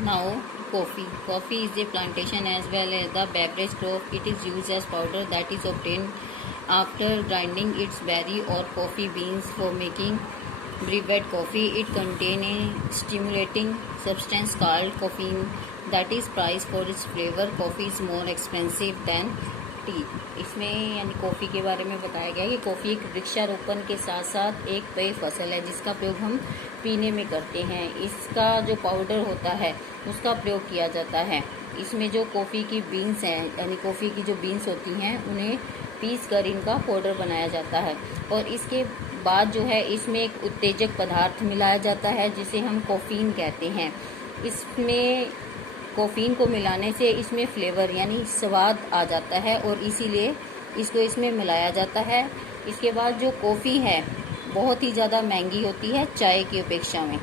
Now, coffee. Coffee is a plantation as well as the beverage crop. It is used as powder that is obtained after grinding its berry or coffee beans for making brewed coffee. It contains a stimulating substance called caffeine that is priced for its flavor. Coffee is more expensive than T. इसमें यानी coffee के बारे में बताया गया है कि coffee एक वृक्षारोपण के साथ साथ एक पेय फसल है जिसका प्रयोग हम पीने में करते हैं। इसका जो पाउडर होता है उसका प्रयोग किया जाता है। इसमें जो कॉफ़ी की बीन्स हैं यानी कॉफ़ी की जो बीन्स होती हैं उन्हें पीस कर इनका पाउडर बनाया जाता है और इसके बाद जो है इसमें एक उत्तेजक पदार्थ मिलाया जाता है जिसे हम कैफीन कहते हैं। इसमें कैफीन को मिलाने से इसमें फ्लेवर यानी स्वाद आ जाता है और इसीलिए इसको इसमें मिलाया जाता है। इसके बाद जो कॉफ़ी है बहुत ही ज़्यादा महंगी होती है चाय की अपेक्षा में।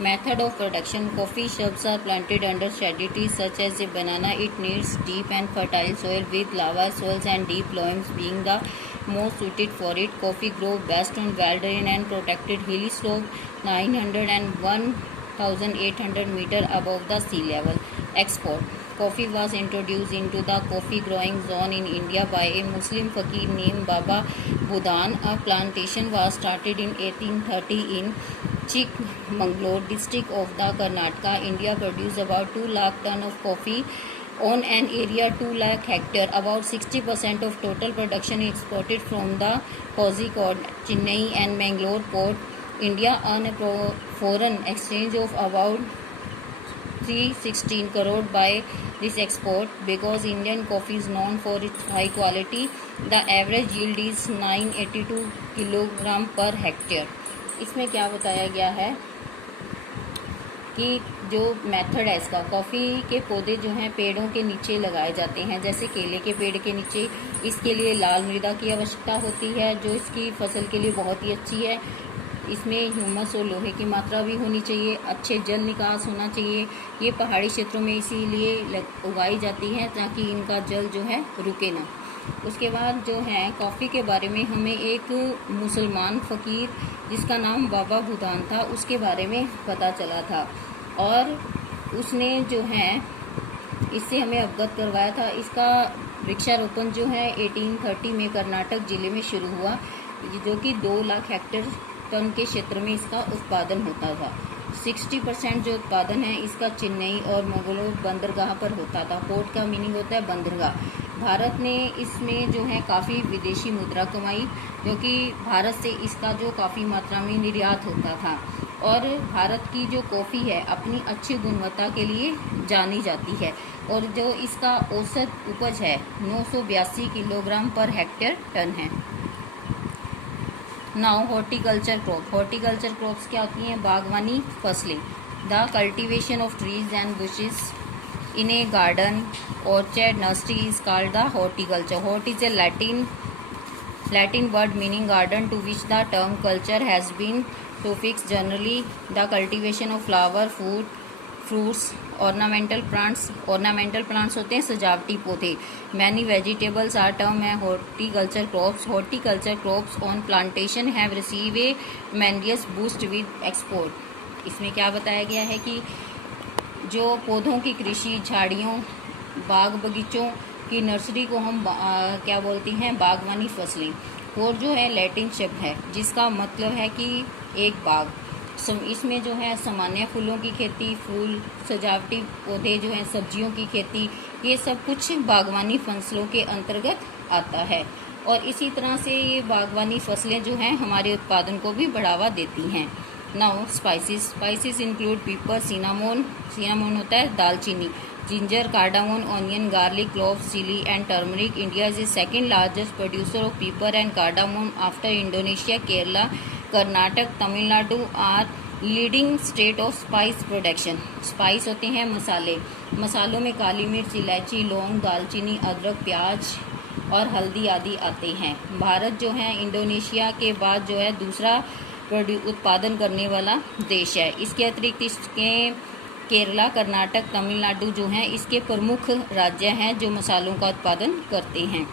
Method of production: coffee shrubs are planted under shady trees such as a banana. It needs deep and fertile soil with lava soils and deep loams being the most suited for it. Coffee grows best on well-drained and protected hilly slope 900 and 1800 meter above the sea level. Export: coffee was introduced into the coffee growing zone in India by a Muslim fakir named Baba Budan. A plantation was started in 1830 in Chikmagalur district of the Karnataka. India produced about 2 lakh ton of coffee on an area 2 lakh hectare. About 60% of total production is exported from the Kozhikode, Chennai and Mangalore port. India earned a foreign exchange of about 316 crore by this export. Because Indian coffee is known for its high quality, the average yield is 982 kilogram per hectare. इसमें क्या बताया गया है कि जो method है इसका, coffee के पौधे जो हैं पेड़ों के नीचे लगाए जाते हैं जैसे केले के पेड़ के नीचे। इसके लिए लाल मृदा की आवश्यकता होती है जो इसकी फसल के लिए बहुत ही अच्छी है। इसमें ह्यूमस और लोहे की मात्रा भी होनी चाहिए, अच्छे जल निकास होना चाहिए। ये पहाड़ी क्षेत्रों में इसीलिए उगाई जाती है ताकि इनका जल जो है रुके ना। उसके बाद जो है कॉफ़ी के बारे में हमें एक मुसलमान फ़कीर जिसका नाम बाबा बुदान था उसके बारे में पता चला था और उसने जो है इससे हमें अवगत करवाया था। इसका वृक्षारोपण जो है 1830 में कर्नाटक जिले में शुरू हुआ जो कि 2 लाख हेक्टेयर टन के क्षेत्र में इसका उत्पादन होता था। 60% जो उत्पादन है इसका चेन्नई और मंगलोर बंदरगाह पर होता था। पोर्ट का मीनिंग होता है बंदरगाह। भारत ने इसमें जो है काफ़ी विदेशी मुद्रा कमाई क्योंकि भारत से इसका जो काफ़ी मात्रा में निर्यात होता था। और भारत की जो कॉफ़ी है अपनी अच्छी गुणवत्ता के लिए जानी जाती है और जो इसका औसत उपज है 982 किलोग्राम पर हेक्टेयर टन है। Now horticulture crop. Horticulture crops क्या होती हैं? बागवानी फसलें। The cultivation of trees and bushes in a garden, orchard, nursery is called the horticulture. Hort is a Latin word meaning garden to which the term culture has been suffixed. Generally, the cultivation of flower, food, fruits, ornamental plants. Ornamental plants होते हैं सजावटी पौधे। Many vegetables are termed as horticulture crops. Horticulture crops on plantation have received a tremendous boost with export. इसमें क्या बताया गया है कि जो पौधों की कृषि, झाड़ियों, बाग बगीचों की नर्सरी को हम क्या बोलते हैं? बागवानी फसलें। और जो है लैटिन शब्द है जिसका मतलब है कि एक बाग। इसमें जो है सामान्य फूलों की खेती, फूल, सजावटी पौधे जो हैं, सब्जियों की खेती, ये सब कुछ बागवानी फसलों के अंतर्गत आता है। और इसी तरह से ये बागवानी फसलें जो हैं हमारे उत्पादन को भी बढ़ावा देती हैं। नाउ स्पाइसेस इंक्लूड पीपर, सिनामोन होता है दालचीनी, ginger, cardamom, onion, garlic, cloves, chilli and turmeric. India is the second largest producer of pepper and cardamom after Indonesia. Kerala, Karnataka, Tamil Nadu are leading state of spice production. Spice होते हैं मसाले। मसालों में काली मिर्च, इलायची, लौंग, दालचीनी, अदरक, प्याज और हल्दी आदि आते हैं। भारत जो है इंडोनेशिया के बाद जो है दूसरा उत्पादन करने वाला देश है। इसके अतिरिक्त इसके केरला, कर्नाटक, तमिलनाडु जो हैं इसके प्रमुख राज्य हैं जो मसालों का उत्पादन करते हैं।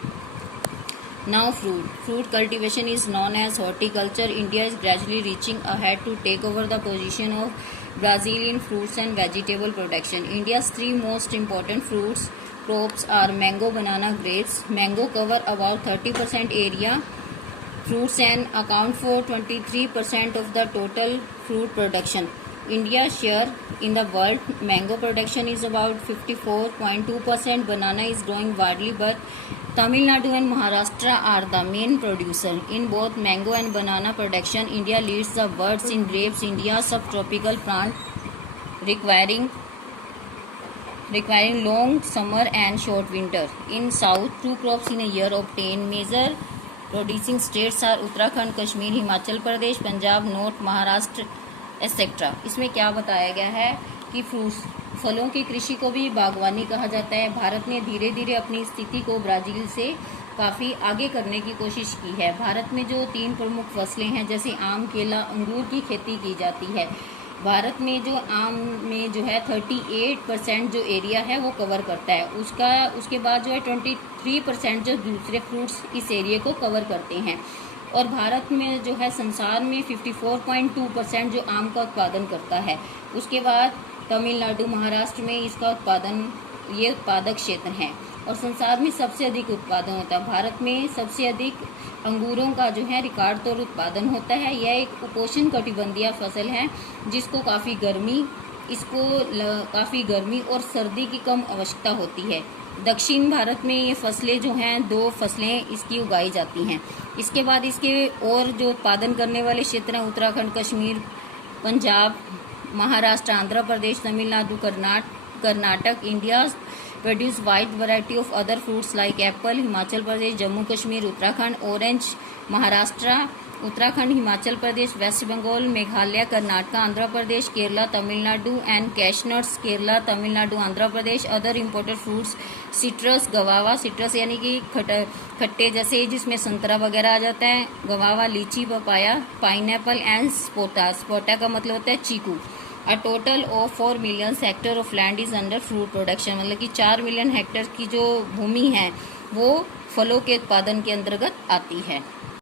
Now fruit cultivation is known as horticulture. India is gradually reaching ahead to take over the position of Brazil in fruits and vegetable production. India's three most important fruits crops are mango, banana, grapes. Mango cover about 30% area fruits and account for 23% of the total fruit production. India's share in the world mango production is about 54.2%. Banana is growing widely, but Tamil Nadu and Maharashtra are the main producer. In both mango and banana production, India leads the world. In grapes, India subtropical plant requiring long summer and short winter. In south, 2 crops in a year obtain. Major producing states are Uttarakhand, Kashmir, Himachal Pradesh, Punjab, north, Maharashtra etcetera. इसमें क्या बताया गया है कि fruits फलों की कृषि को भी बागवानी कहा जाता है. भारत ने धीरे धीरे अपनी स्थिति को ब्राजील से काफ़ी आगे करने की कोशिश की है. भारत में जो 3 प्रमुख फसलें हैं जैसे आम, केला, अंगूर की खेती की जाती है. भारत में जो आम में जो है 38% जो एरिया है वो कवर करता है. उसके बाद जो है 23% जो दूसरे फ्रूट्स इस एरिया को कवर करते हैं. और भारत में जो है संसार में 54.2% जो आम का उत्पादन करता है. उसके बाद तमिलनाडु, महाराष्ट्र में इसका उत्पादन ये उत्पादक क्षेत्र हैं. और संसार में सबसे अधिक उत्पादन होता है. भारत में सबसे अधिक अंगूरों का जो है रिकॉर्ड तौर उत्पादन होता है. यह एक उपोष्ण कटिबंधीय फसल है जिसको काफ़ी गर्मी और सर्दी की कम आवश्यकता होती है. दक्षिण भारत में ये फसलें जो हैं 2 फसलें इसकी उगाई जाती हैं. इसके बाद इसके और जो उत्पादन करने वाले क्षेत्र हैं Uttarakhand, Kashmir, Punjab, Maharashtra, Andhra Pradesh, Tamil Nadu, Karnataka. India produce wide variety of other fruits like apple, Himachal Pradesh, Jammu Kashmir, Uttarakhand, orange, Maharashtra, Uttarakhand, Himachal Pradesh, West Bengal, Meghalaya, Karnataka, Andhra Pradesh, Kerala, Tamil Nadu and cashews, Kerala, Tamil Nadu, Andhra Pradesh. Other imported fruits citrus, गवावा. citrus यानी कि खट्टे जैसे जिसमें संतरा वगैरह आ जाता है. गवावा, लीची, पपाया, पाइनएप्पल एंड स्पोटा. स्पोटा का मतलब होता है चीकू. A total of 4 million Hector of land is under fruit production. मतलब कि 4 मिलियन हेक्टर की जो भूमि है वो फलों के उत्पादन के अंतर्गत आती है.